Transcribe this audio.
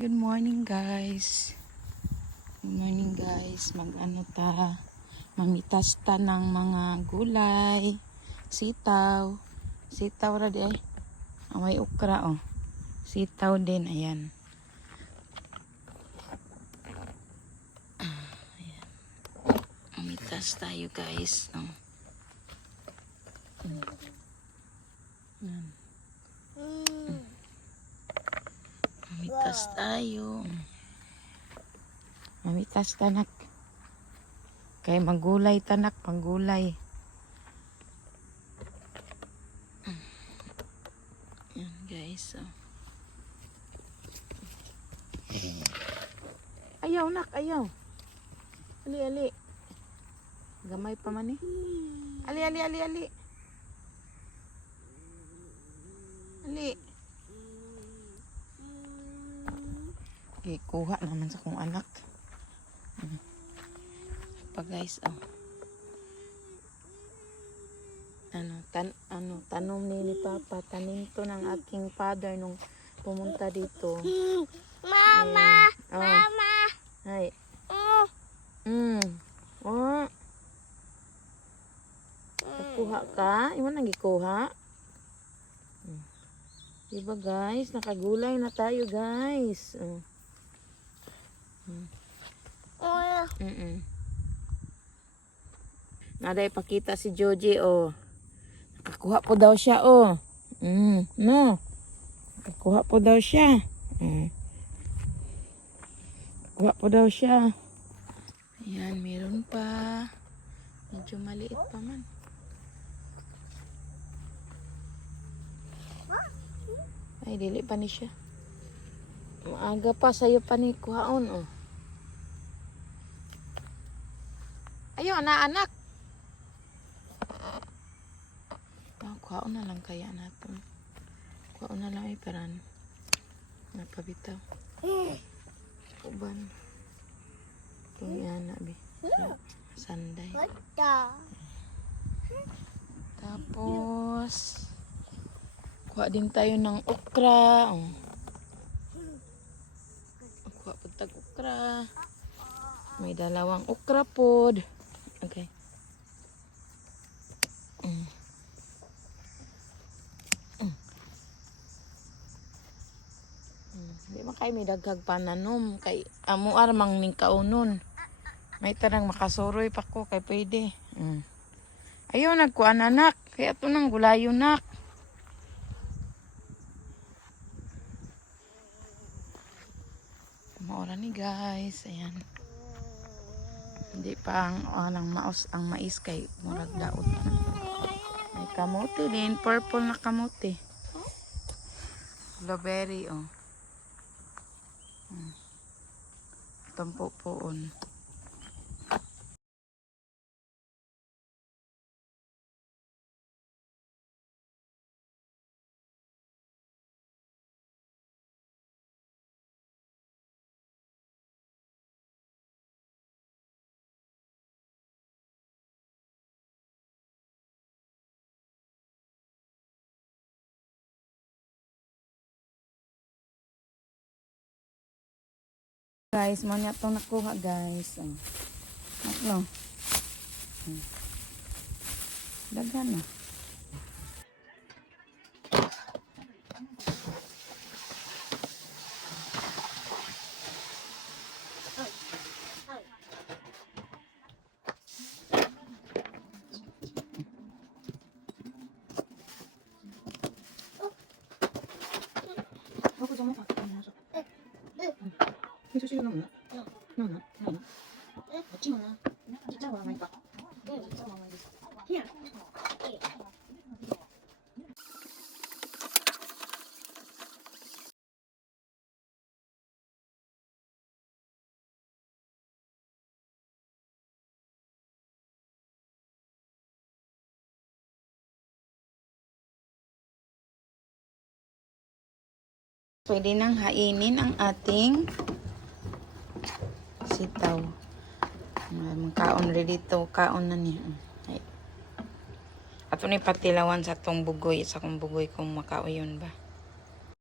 Good morning guys. Good morning guys. Mag-ano ta. Mamitas ta ng mga gulay. Sitaw. Sitaw ra di ay. May ukra oh. Sitaw din. Ayan. Ah, Ayan. Mamitas tayo guys. Oh. Mm. Ayan. Mamitas tayo. Mamitas tanak. Kay magulay tanak, panggulay. Yan guys. Oh. Ayaw nak, ayaw. Ali, ali. Gamay pa man eh. Ali, ali, ali, ali. Ali. Okay, kuha naman sa kong anak. Mm. Pa guys, oh. Ano, tan ano, tanom ni ni Papa, tanim to ng aking father nung pumunta dito. Mama, Oh, mama. Oh, Mm. Oh, kuha ka? Iwan nang gikuha? Diba guys, nakagulay na tayo guys. Oh. Oh, Mm-mm. Naday pakita si Joji, oh. Nakakuha po daw siya, oh. Mm, no. Nakakuha po daw siya. Mm. Nakakuha po daw siya. Ayan, meron pa. Medyo maliit pa man. Ay, dili pa ni siya. Maaga pa sa'yo pa ni kuhaon, oh. Ayo, na anak. Oh, kuhaon na lang kaya natin. Kuhaon na lang ay paran. Napabitaw. Uban. Ito yan, nabi. Sanday. Tapos, kuha din tayo ng okra. Oh. Kuha po tag okra. May dalawang okra pod. Okay. Mm. Mm. Mm. Di ba kay may daghag pananom kay amo armang ning kaunon. May tarang makasuroy pa ko kay pwede. Mm. Ayaw nagkuan anak. Kaya ito nang gulayo nak. Maura ni guys. Ayan. Hindi pa ang anang maos ang mais kay murag daot. May kamote din. Purple na kamote. Blueberry oh. Hmm. Tampo Guys, mo niya itong nakuha guys. Oh. Ano? Dagan na. Ako dyan mo pa. May susunod naman na. No, no, no, no. こっちもな。ちっちゃい方がないか。ちっちゃい方がないです。Here. Pwede nang hainin ang ating sitaw. Mga kaon ready to. Kaon na niya. Ay. Ato ni patilawan sa tong bugoy. Sa kong bugoy kung makauyon ba.